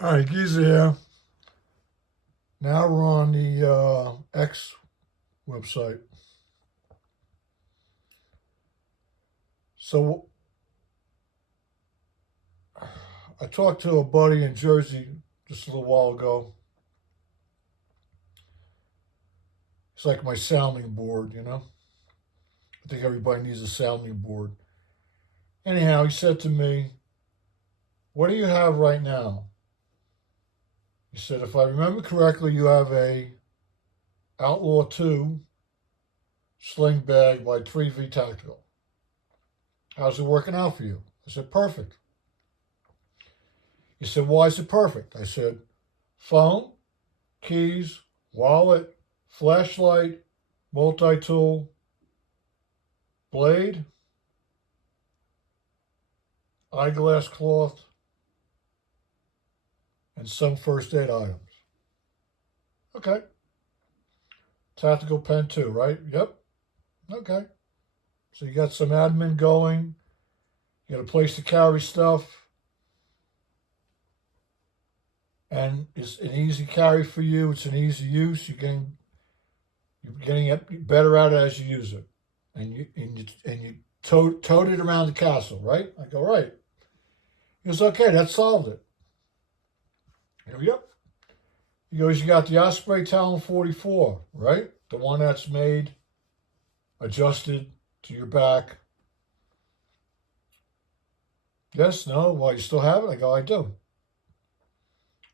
All right, Giza here. Now we're on the X website. So I talked to a buddy in Jersey just a little while ago. It's like my sounding board. I think everybody needs a sounding board. Anyhow, he said to me, "What do you have right now?" He said, "If I remember correctly, you have a Outlaw 2 sling bag by 3V Tactical. How's it working out for you?" I said, "Perfect." He said, "Why is it perfect?" I said, "Phone, keys, wallet, flashlight, multi-tool, blade, eyeglass cloth, and some first aid items." Okay. Tactical pen too, right? Yep. Okay. So you got some admin going. You got a place to carry stuff. And it's an easy carry for you. It's an easy use. You're getting it better at it as you use it. And you towed it around the castle, right? I go, right. He goes, okay, that solved it. I go, yep. He goes, you got the Osprey Talon 44, right? The one that's made, adjusted to your back. Yes, no, well, you still have it? I go, I do.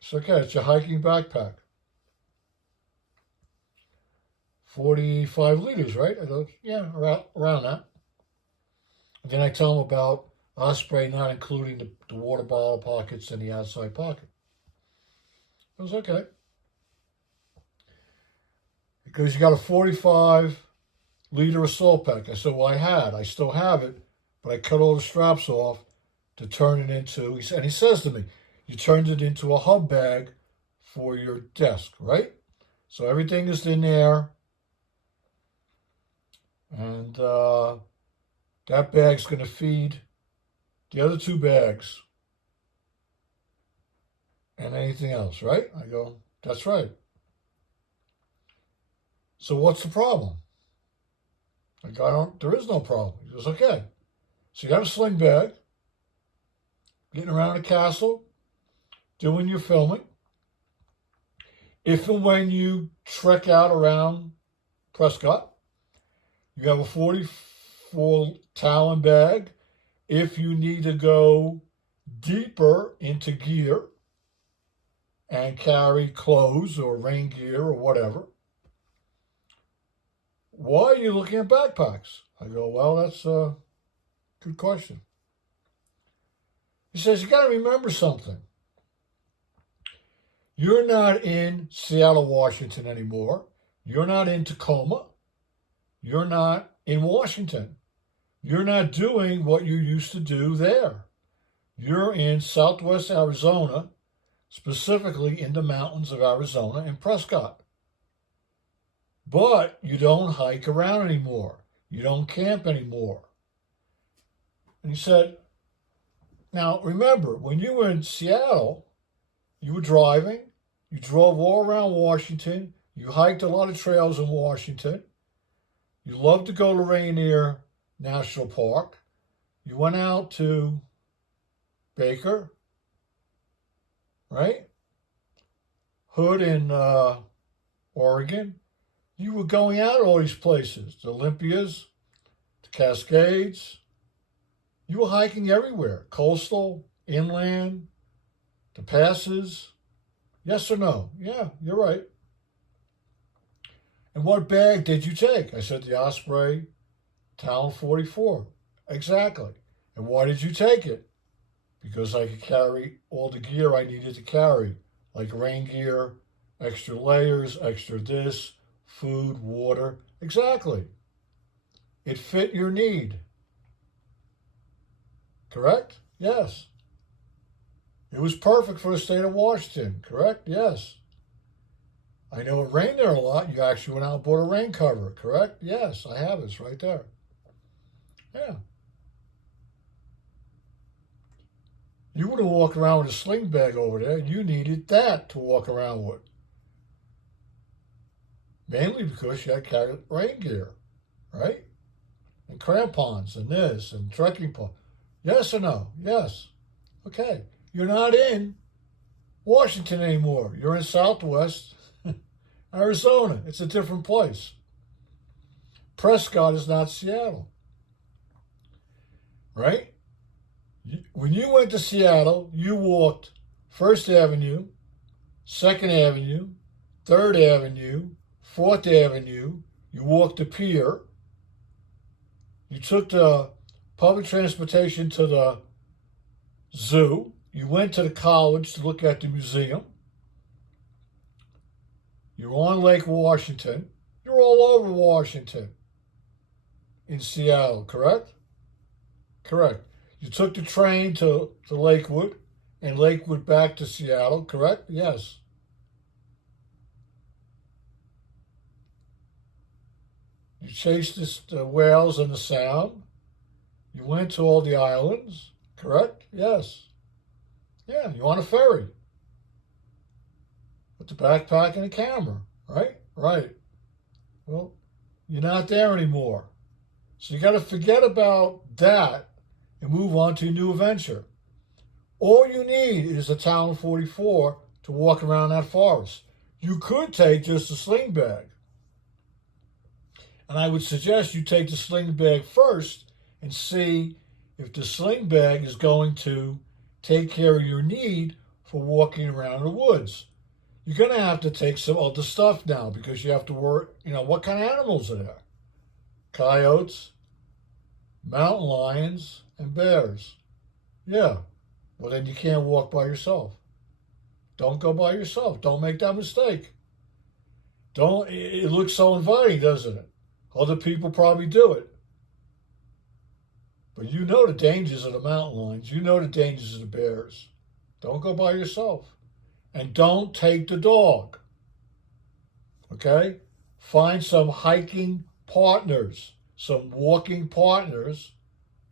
It's okay, it's your hiking backpack. 45 liters, right? I go, yeah, around that. And then I tell him about Osprey not including the water bottle pockets in the outside pocket. It was okay. Because you got a 45-liter assault pack. I said, well, I still have it, but I cut all the straps off to turn it into, and he says to me, you turned it into a hub bag for your desk, right? So everything is in there, and that bag's going to feed the other two bags and anything else, right? I go, that's right. So what's the problem? I go, there is no problem. He goes, okay. So you got a sling bag, getting around the castle, doing your filming. If and when you trek out around Prescott, you have a 44 Talon bag. If you need to go deeper into gear and carry clothes or rain gear or whatever, why are you looking at backpacks? I go, well, that's a good question. He says, you got to remember something. You're not in Seattle, Washington anymore. You're not in Tacoma. You're not in Washington. You're not doing what you used to do there. You're in Southwest Arizona, specifically in the mountains of Arizona in Prescott. But you don't hike around anymore. You don't camp anymore. And he said, now remember, when you were in Seattle, you were driving, you drove all around Washington, you hiked a lot of trails in Washington, you loved to go to Rainier National Park, you went out to Baker, right? Hood in Oregon. You were going out all these places, the Olympias, the Cascades. You were hiking everywhere, coastal, inland, the passes. Yes or no? Yeah, you're right. And what bag did you take? I said the Osprey Talon 44. Exactly. And why did you take it? Because I could carry all the gear I needed to carry, like rain gear, extra layers, extra this, food, water. Exactly. It fit your need. Correct? Yes. It was perfect for the state of Washington. Correct? Yes. I know it rained there a lot. You actually went out and bought a rain cover. Correct? Yes, I have it. It's right there. Yeah. You wouldn't walk around with a sling bag over there. You needed that to walk around with. Mainly because you had to carry rain gear, right? And crampons and this and trekking pole. Yes or no? Yes. Okay. You're not in Washington anymore. You're in Southwest Arizona. It's a different place. Prescott is not Seattle, right? When you went to Seattle, you walked First Avenue, Second Avenue, Third Avenue, Fourth Avenue. You walked the pier. You took the public transportation to the zoo. You went to the college to look at the museum. You're on Lake Washington. You're all over Washington in Seattle, correct? Correct. You took the train to Lakewood and Lakewood back to Seattle, correct? Yes. You chased the whales and the sound. You went to all the islands, correct? Yes. Yeah, you on a ferry with the backpack and a camera, right? Right. Well, you're not there anymore. So you got to forget about that and move on to a new adventure. All you need is a Talon 44 to walk around that forest. You could take just a sling bag. And I would suggest you take the sling bag first and see if the sling bag is going to take care of your need for walking around the woods. You're going to have to take some other stuff now because you have to worry, what kind of animals are there? Coyotes, mountain lions, and bears. Yeah. Well, then you can't walk by yourself. Don't go by yourself. Don't make that mistake. It looks so inviting, doesn't it? Other people probably do it. But you know the dangers of the mountain lions. You know the dangers of the bears. Don't go by yourself. And don't take the dog. Okay? Find some hiking partners, some walking partners,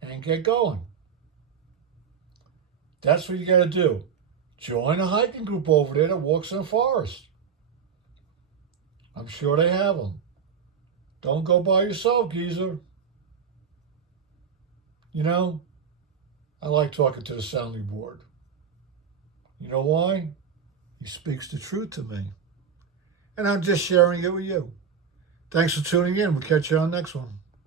and get going. That's what you got to do. Join a hiking group over there that walks in the forest. I'm sure they have them. Don't go by yourself, geezer. I like talking to the sounding board. You know why? He speaks the truth to me. And I'm just sharing it with you. Thanks for tuning in. We'll catch you on the next one.